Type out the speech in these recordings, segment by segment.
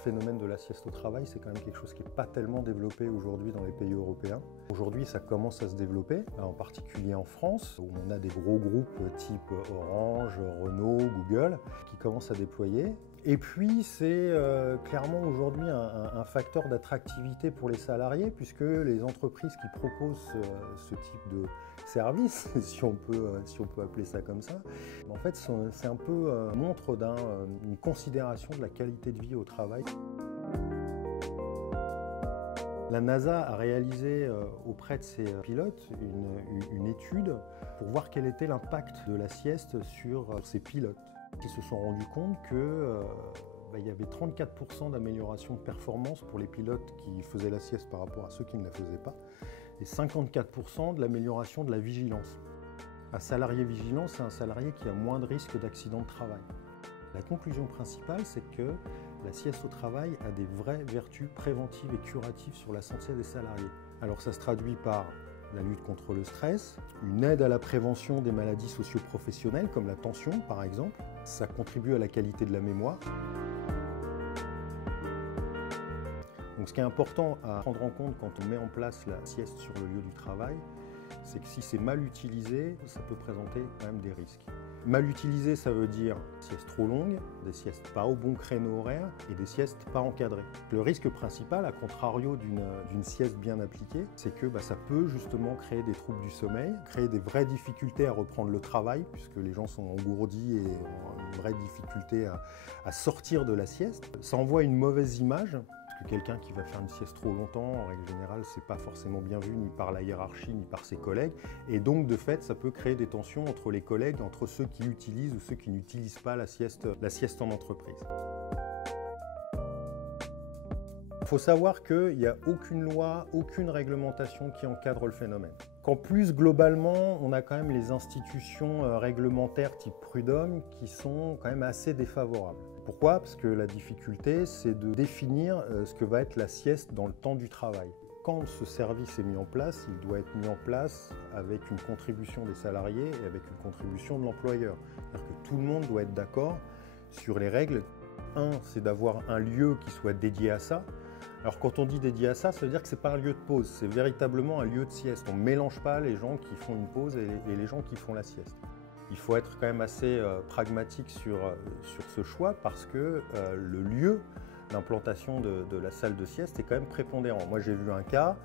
phénomène de la sieste au travail, c'est quand même quelque chose qui n'est pas tellement développé aujourd'hui dans les pays européens. Aujourd'hui, ça commence à se développer, en particulier en France, où on a des gros groupes type Orange, Renault, Google, qui commencent à déployer. Et puis, c'est clairement aujourd'hui un facteur d'attractivité pour les salariés, puisque les entreprises qui proposent ce type de service, si on peut appeler ça comme ça, en fait, c'est un peu montre d'une considération de la qualité de vie au travail. La NASA a réalisé auprès de ses pilotes une étude pour voir quel était l'impact de la sieste sur ces pilotes. Ils se sont rendus compte qu'il y avait 34% d'amélioration de performance pour les pilotes qui faisaient la sieste par rapport à ceux qui ne la faisaient pas, et 54% de l'amélioration de la vigilance. Un salarié vigilant, c'est un salarié qui a moins de risques d'accident de travail. La conclusion principale, c'est que la sieste au travail a des vraies vertus préventives et curatives sur la santé des salariés. Alors ça se traduit par la lutte contre le stress, une aide à la prévention des maladies socio-professionnelles comme la tension par exemple. Ça contribue à la qualité de la mémoire. Donc ce qui est important à prendre en compte quand on met en place la sieste sur le lieu du travail, c'est que si c'est mal utilisé, ça peut présenter quand même des risques. Mal utilisé, ça veut dire des siestes trop longues, des siestes pas au bon créneau horaire et des siestes pas encadrées. Le risque principal, à contrario d'une sieste bien appliquée, c'est que ça peut justement créer des troubles du sommeil, créer des vraies difficultés à reprendre le travail, puisque les gens sont engourdis et ont une vraie difficulté à sortir de la sieste. Ça envoie une mauvaise image. Quelqu'un qui va faire une sieste trop longtemps, en règle générale, c'est pas forcément bien vu ni par la hiérarchie ni par ses collègues. Et donc, de fait, ça peut créer des tensions entre les collègues, entre ceux qui utilisent ou ceux qui n'utilisent pas la sieste en entreprise. Il faut savoir qu'il n'y a aucune loi, aucune réglementation qui encadre le phénomène. Qu'en plus, globalement, on a quand même les institutions réglementaires type Prud'homme qui sont quand même assez défavorables. Pourquoi? Parce que la difficulté, c'est de définir ce que va être la sieste dans le temps du travail. Quand ce service est mis en place, il doit être mis en place avec une contribution des salariés et avec une contribution de l'employeur. C'est-à-dire que tout le monde doit être d'accord sur les règles. Un, c'est d'avoir un lieu qui soit dédié à ça. Alors quand on dit dédié à ça, ça veut dire que ce n'est pas un lieu de pause, c'est véritablement un lieu de sieste. On ne mélange pas les gens qui font une pause et les gens qui font la sieste. Il faut être quand même assez pragmatique sur ce choix parce que le lieu d'implantation de la salle de sieste est quand même prépondérant. Moi j'ai vu un cas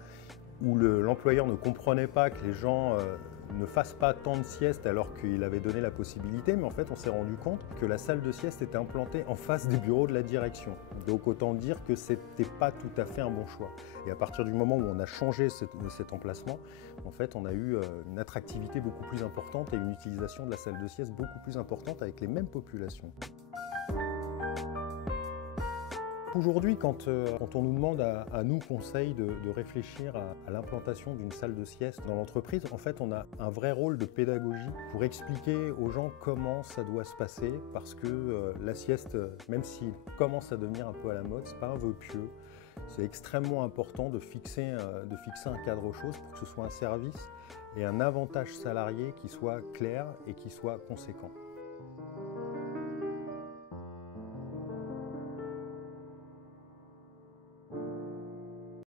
où l'employeur ne comprenait pas que les gens ne fassent pas tant de sieste alors qu'il avait donné la possibilité, mais en fait on s'est rendu compte que la salle de sieste était implantée en face des bureaux de la direction. Donc autant dire que ce n'était pas tout à fait un bon choix. Et à partir du moment où on a changé cet emplacement, en fait on a eu une attractivité beaucoup plus importante et une utilisation de la salle de sieste beaucoup plus importante avec les mêmes populations. Aujourd'hui, quand on nous demande à nous, conseils, de réfléchir à l'implantation d'une salle de sieste dans l'entreprise, en fait, on a un vrai rôle de pédagogie pour expliquer aux gens comment ça doit se passer, parce que la sieste, même s'il commence à devenir un peu à la mode, c'est pas un vœu pieux. C'est extrêmement important de fixer un cadre aux choses pour que ce soit un service et un avantage salarié qui soit clair et qui soit conséquent.